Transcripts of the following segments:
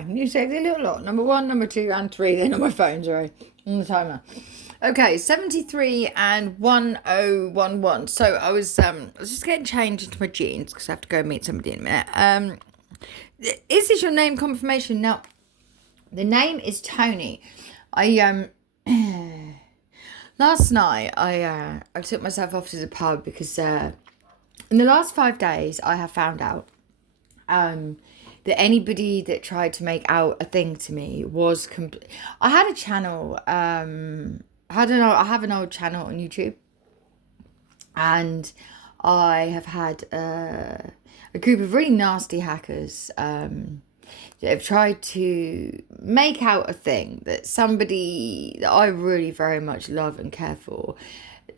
Okay, new sexy little lot. Number 1, number 2, and 3. They're on my phone, sorry. On the timer. Okay, 73 and 1011. So I was just getting changed into my jeans because I have to go meet somebody in a minute. Is this your name confirmation? No. The name is Tony. I last night I took myself off to the pub because in the last 5 days I have found out that anybody that tried to make out a thing to me was I had a channel. I don't know. I have an old channel on YouTube, and I have had a group of really nasty hackers that have tried to make out a thing that somebody that I really very much love and care for.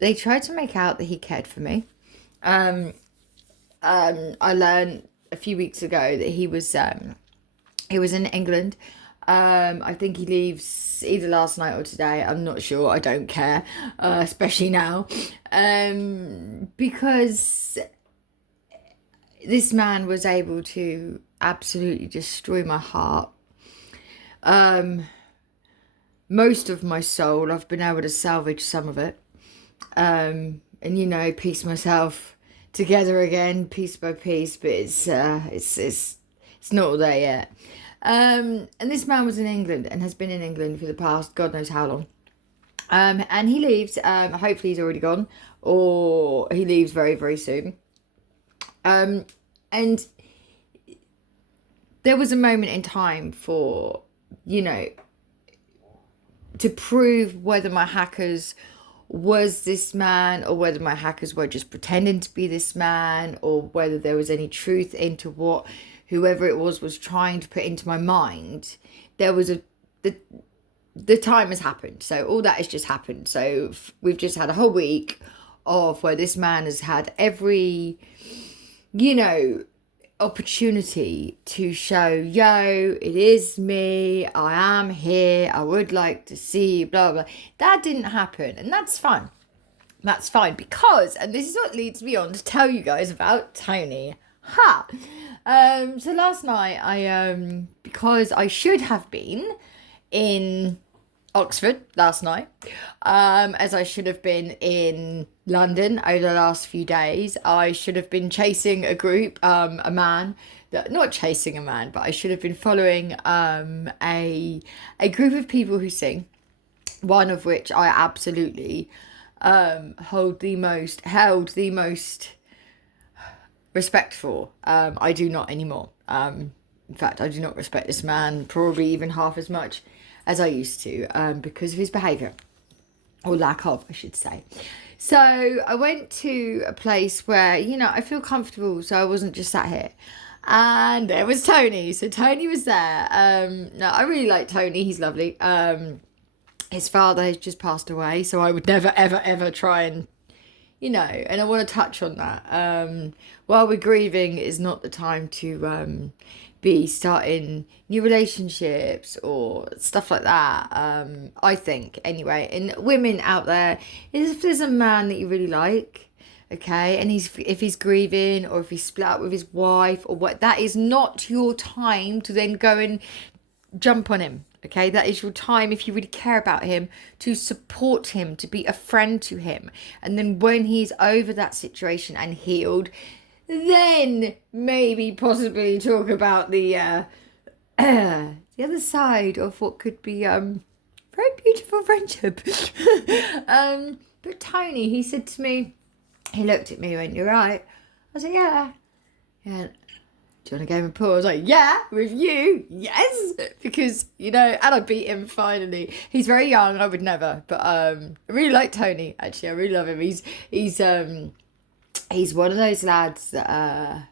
They tried to make out that he cared for me. I learned a few weeks ago that he was in England. I think he leaves either last night or today. I'm not sure. I don't care, especially now, because this man was able to absolutely destroy my heart. Most of my soul, I've been able to salvage some of it, and piece myself together again, piece by piece. But it's not all there yet. And this man was in England and has been in England for the past God knows how long. And he leaves. Hopefully he's already gone, or he leaves very, very soon. And there was a moment in time for, to prove whether my hackers was this man or whether my hackers were just pretending to be this man, or whether there was any truth into what whoever it was trying to put into my mind. There was the time has happened. So all that has just happened. So we've just had a whole week of where this man has had every, opportunity to show, it is me, I am here, I would like to see you, blah, blah. That didn't happen. And that's fine. That's fine because, and this is what leads me on to tell you guys about Tony. So last night because I should have been in Oxford last night, as I should have been in London over the last few days. I should have been chasing a group, not chasing a man, but I should have been following a group of people who sing, one of which I absolutely held the most respect for. I do not anymore. In fact, I do not respect this man probably even half as much as I used to, because of his behaviour, or lack of, I should say. So I went to a place where, I feel comfortable, so I wasn't just sat here. And there was Tony. So Tony was there. No, I really like Tony. He's lovely. His father has just passed away, so I would never, ever, ever try and, and I want to touch on that. While we're grieving, is not the time to be starting new relationships or stuff like that. I think, anyway. And women out there, if there's a man that you really like, okay, and if he's grieving, or if he's split up with his wife, or what, that is not your time to then go and jump on him. Okay, that is your time, if you really care about him, to support him, to be a friend to him. And then when he's over that situation and healed, then maybe possibly talk about the other side of what could be very beautiful friendship. But Tony, he said to me, he looked at me and went, "You're right." I said, "Yeah." Yeah. "Do you want a game of pool?" I was like, "Yeah, with you, yes," because and I beat him finally. He's very young, I would never, but I really like Tony. Actually, I really love him. He's one of those lads that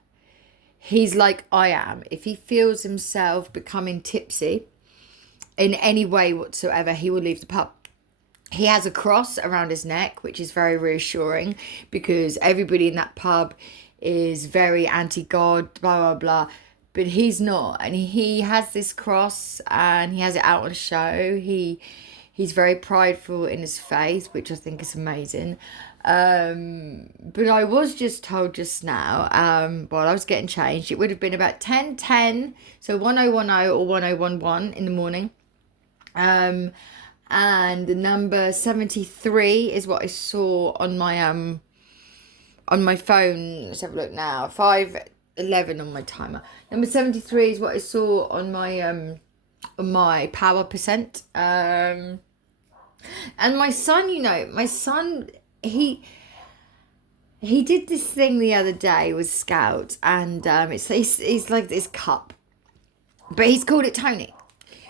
he's like I am. If he feels himself becoming tipsy in any way whatsoever, he will leave the pub. He has a cross around his neck, which is very reassuring, because everybody in that pub is very anti-God, blah, blah, blah. But he's not. And he has this cross and he has it out on show. He's very prideful in his faith, which I think is amazing. But I was just told just now, while I was getting changed, it would have been about 10:10, so 1010 or 1011 in the morning. And the number 73 is what I saw on my phone. Let's have a look now. 5:11 on my timer. Number 73 is what I saw on my power percent. And my son, my son, he did this thing the other day with Scout, and it's like this cup, but he's called it Tony.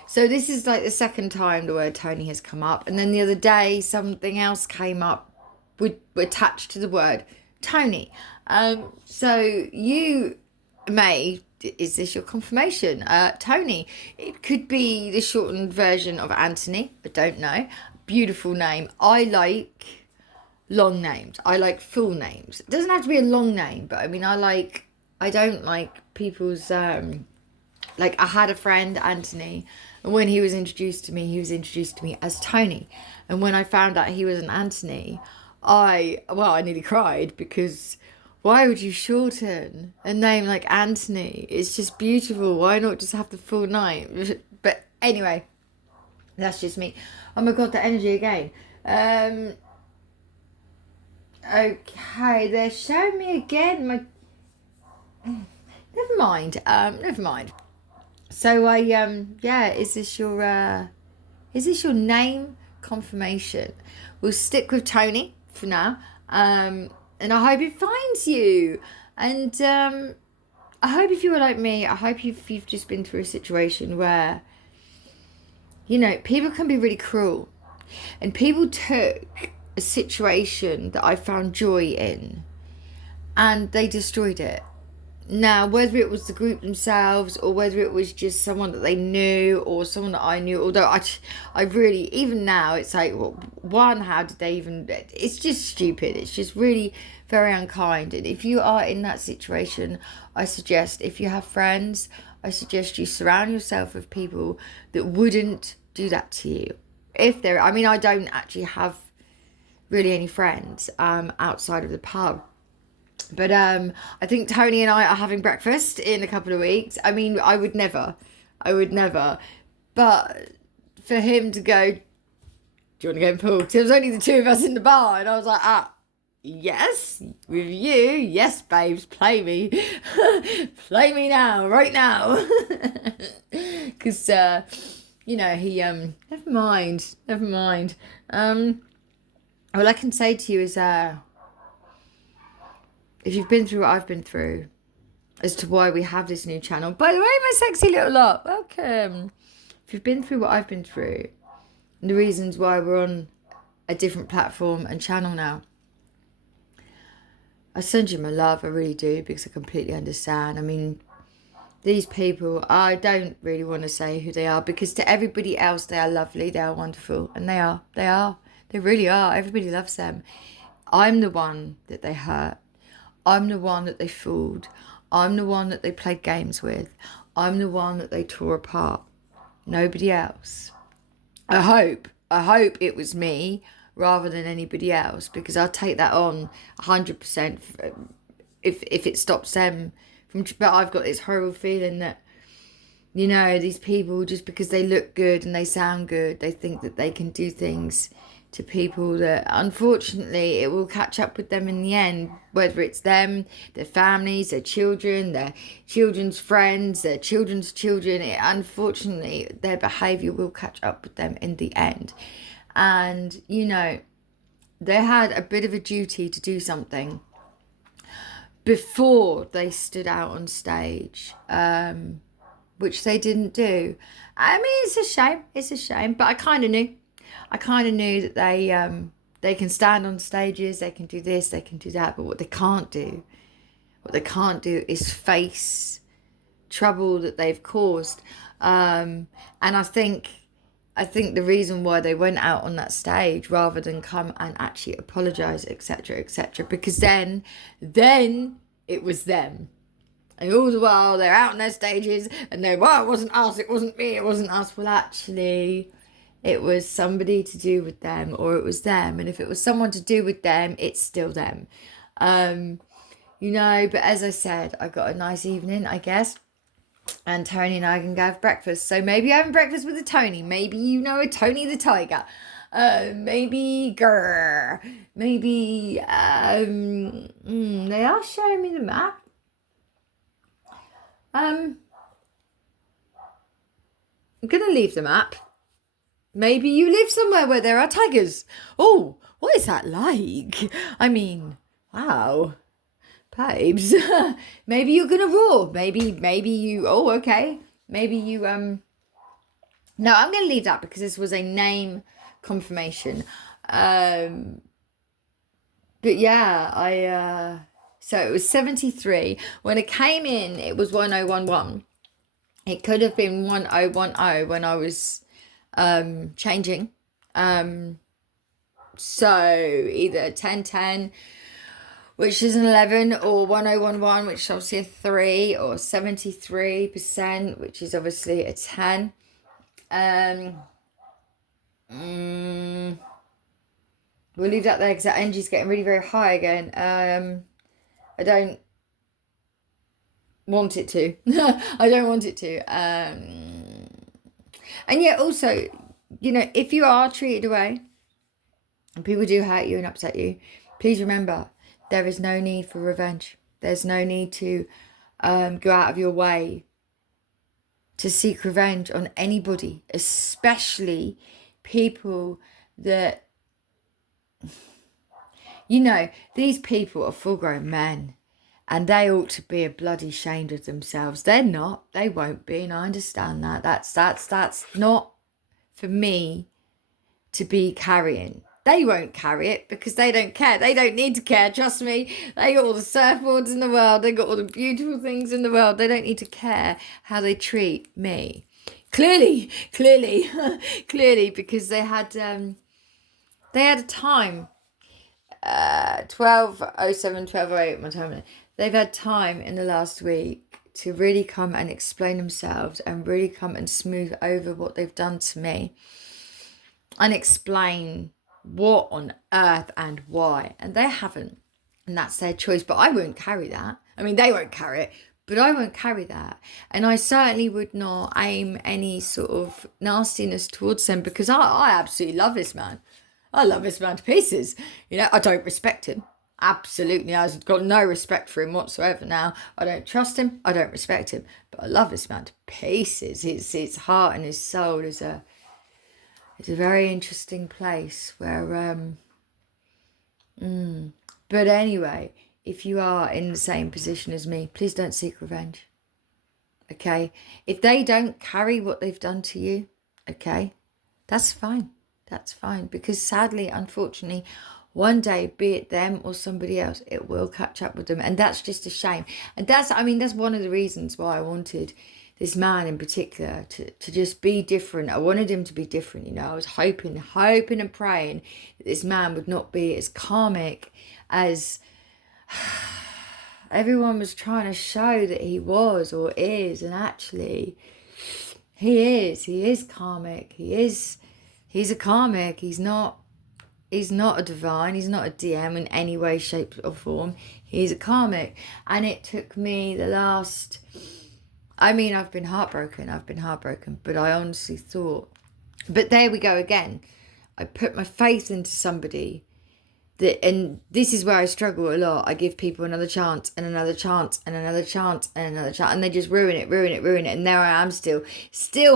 So this is like the second time the word Tony has come up, and then the other day something else came up attached to the word Tony. So you may, is this your confirmation? Tony. It could be the shortened version of Anthony. I don't know. Beautiful name. I like long names. I like full names. It doesn't have to be a long name, but I mean, I don't like people's, like I had a friend, Anthony, and when he was introduced to me as Tony. And when I found out he was an Anthony, I nearly cried, because why would you shorten a name like Anthony? It's just beautiful. Why not just have the full name? But anyway, that's just me. Oh my God, the energy again. Okay, they're showing me again Never mind. So is this your name confirmation? We'll stick with Tony for now. And I hope it finds you. And I hope if you were like me, I hope you've just been through a situation where, people can be really cruel. And people took a situation that I found joy in, and they destroyed it. Now, whether it was the group themselves, or whether it was just someone that they knew, or someone that I knew, although I really, even now, it's like, well, how did they even, it's just stupid. It's just really very unkind. And if you are in that situation, I suggest, if you have friends, I suggest you surround yourself with people that wouldn't do that to you. I don't actually have really any friends outside of the pub. But I think Tony and I are having breakfast in a couple of weeks. I mean, I would never. But for him to go, do you want to go and pool? Because there was only the two of us in the bar, and I was like, yes, with you. Yes, babes, play me. Play me now, right now. Because, he, never mind. All I can say to you is, if you've been through what I've been through, as to why we have this new channel. By the way, my sexy little lot, welcome. If you've been through what I've been through, and the reasons why we're on a different platform and channel now, I send you my love, I really do, because I completely understand. I mean, these people, I don't really want to say who they are, because to everybody else, they are lovely, they are wonderful, and they really are. Everybody loves them. I'm the one that they hurt. I'm the one that they fooled. I'm the one that they played games with. I'm the one that they tore apart. Nobody else. I hope it was me rather than anybody else, because I'll take that on 100% if it stops them from. But I've got this horrible feeling that, these people, just because they look good and they sound good, they think that they can do things to people that unfortunately it will catch up with them in the end, whether it's them, their families, their children, their children's friends, their children's children. Unfortunately, their behaviour will catch up with them in the end. And, they had a bit of a duty to do something before they stood out on stage, which they didn't do. I mean, it's a shame, but I kind of knew that they can stand on stages, they can do this, they can do that, but what they can't do is face trouble that they've caused. And I think the reason why they went out on that stage rather than come and actually apologise, etc., because then it was them. And all the while they're out on their stages and they're, it wasn't us, it wasn't me, it wasn't us. Well, actually, it was somebody to do with them, or it was them. And if it was someone to do with them, it's still them. But as I said, I got a nice evening, I guess. And Tony and I can go have breakfast. So maybe you're having breakfast with a Tony. Maybe you know a Tony the Tiger. Maybe they are showing me the map. I'm gonna leave the map. Maybe you live somewhere where there are tigers. Oh, what is that like? I mean, wow, babes. Maybe you're gonna roar. Maybe you. Oh, okay. Maybe you. No, I'm gonna leave that because this was a name confirmation. But yeah, so it was 73. When it came in, it was 1011. It could have been 1010 when I was changing. So either 1010, which is an 11, or 1011, which is obviously a 3, or 73%, which is obviously a 10. We'll leave that there because that energy's getting really very high again. I don't want it to. I don't want it to. And yet also, if you are treated away and people do hurt you and upset you, please remember there is no need for revenge. There's no need to go out of your way to seek revenge on anybody, especially people that, these people are full-grown men and they ought to be bloody ashamed of themselves. They're not. They won't be, and I understand that. That's not for me to be carrying. They won't carry it because they don't care. They don't need to care, trust me. They got all the surfboards in the world. They got all the beautiful things in the world. They don't need to care how they treat me. Clearly, because they had a time, 12:07, 12:08, my time. They've had time in the last week to really come and explain themselves and really come and smooth over what they've done to me and explain what on earth and why. And they haven't, and that's their choice. But I won't carry that. I mean, they won't carry it, but I won't carry that. And I certainly would not aim any sort of nastiness towards them because I absolutely love this man. I love this man to pieces. I don't respect him. Absolutely. I've got no respect for him whatsoever now. I don't trust him. I don't respect him. But I love this man to pieces. His heart and his soul is a very interesting place where... But anyway, if you are in the same position as me, please don't seek revenge. Okay? If they don't carry what they've done to you, okay, that's fine. That's fine. Because sadly, unfortunately, one day, be it them or somebody else, it will catch up with them. And that's just a shame. And that's one of the reasons why I wanted this man in particular to just be different. I wanted him to be different. I was hoping and praying that this man would not be as karmic as everyone was trying to show that he was or is. And actually, he is karmic. He's a karmic. He's not a divine. He's not a DM in any way, shape or form. He's a karmic. And it took me I've been heartbroken, but I honestly thought, but there we go again. I put my faith into somebody and this is where I struggle a lot. I give people another chance and another chance and another chance and another chance, and they just ruin it. And there I am still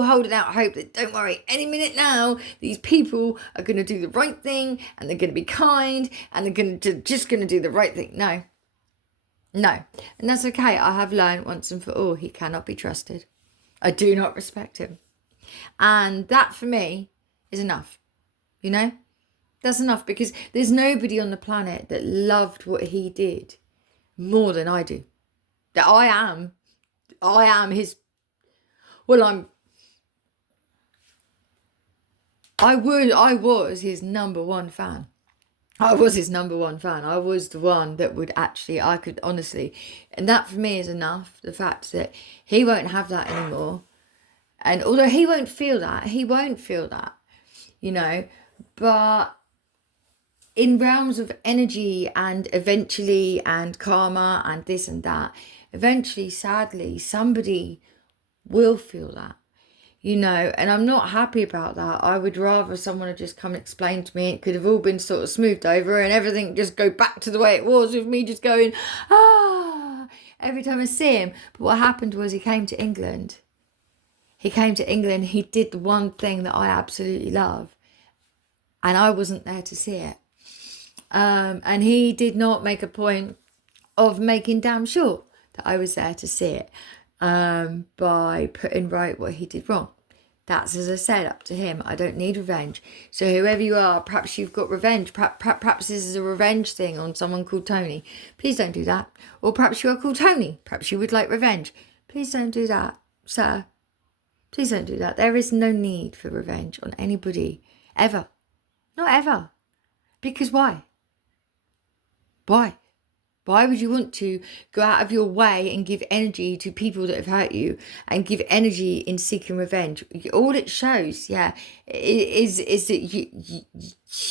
holding out hope that don't worry, any minute now, these people are going to do the right thing and they're going to be kind and they're just going to do the right thing. No. And that's okay. I have learned once and for all, he cannot be trusted. I do not respect him. And that for me is enough. That's enough, because there's nobody on the planet that loved what he did more than I do. That I am his, I was his number one fan. I was his number one fan. I was the one that I could honestly, and that for me is enough. The fact that he won't have that anymore. And although he won't feel that, you know. But in realms of energy and eventually and karma and this and that, eventually, sadly, somebody will feel that, you know, and I'm not happy about that. I would rather someone had just come and explained to me. It could have all been sort of smoothed over and everything just go back to the way it was, with me just going, every time I see him. But what happened was he came to England. He did the one thing that I absolutely love, and I wasn't there to see it. And he did not make a point of making damn sure that I was there to see it, by putting right what he did wrong. That's, as I said, up to him. I don't need revenge. So whoever you are, perhaps you've got revenge. Perhaps this is a revenge thing on someone called Tony. Please don't do that. Or perhaps you are called Tony. Perhaps you would like revenge. Please don't do that, sir. Please don't do that. There is no need for revenge on anybody, ever. Not ever. Because why? Why? Why would you want to go out of your way and give energy to people that have hurt you and give energy in seeking revenge? All it shows, is that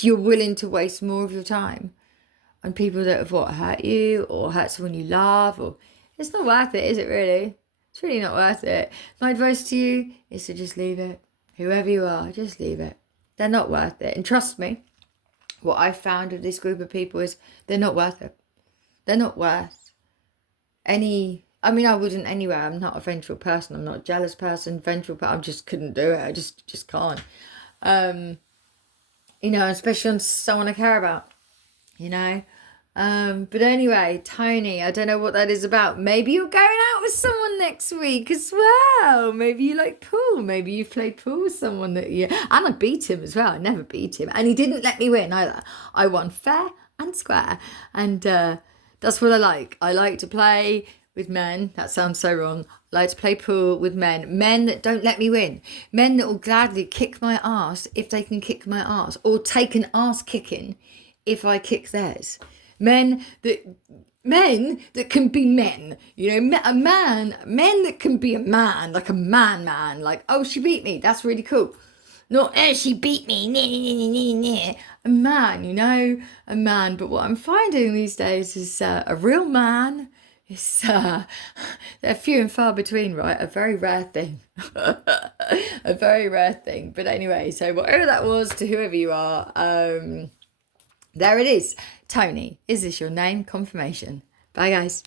you're willing to waste more of your time on people that have hurt you or hurt someone you love. Or it's not worth it, is it really? It's really not worth it. My advice to you is to just leave it. Whoever you are, just leave it. They're not worth it. And trust me, what I've found with this group of people is they're not worth it. They're not worth any. I mean, I wouldn't anyway. I'm not a vengeful person. I'm not a jealous person. Vengeful, but I just couldn't do it. I just can't. You know, especially on someone I care about. You know. But anyway, Tony, I don't know what that is about. Maybe you're going out with someone next week as well. Maybe you like pool. Maybe you've played pool with someone that you. And I beat him as well. I never beat him, and he didn't let me win either. I won fair and square, and that's what I like. I like to play with men. That sounds so wrong. I like to play pool with men. Men that don't let me win. Men that will gladly kick my ass if they can kick my ass, or take an ass kicking if I kick theirs. Men that can be men, you know, men that can be a man, like a man, like, oh, she beat me, that's really cool. Not, she beat me, a man, you know, a man. But what I'm finding these days is a real man is, they're few and far between, right? A very rare thing. A very rare thing. But anyway, so whatever that was, to whoever you are, there it is. Tony, is this your name? Confirmation. Bye, guys.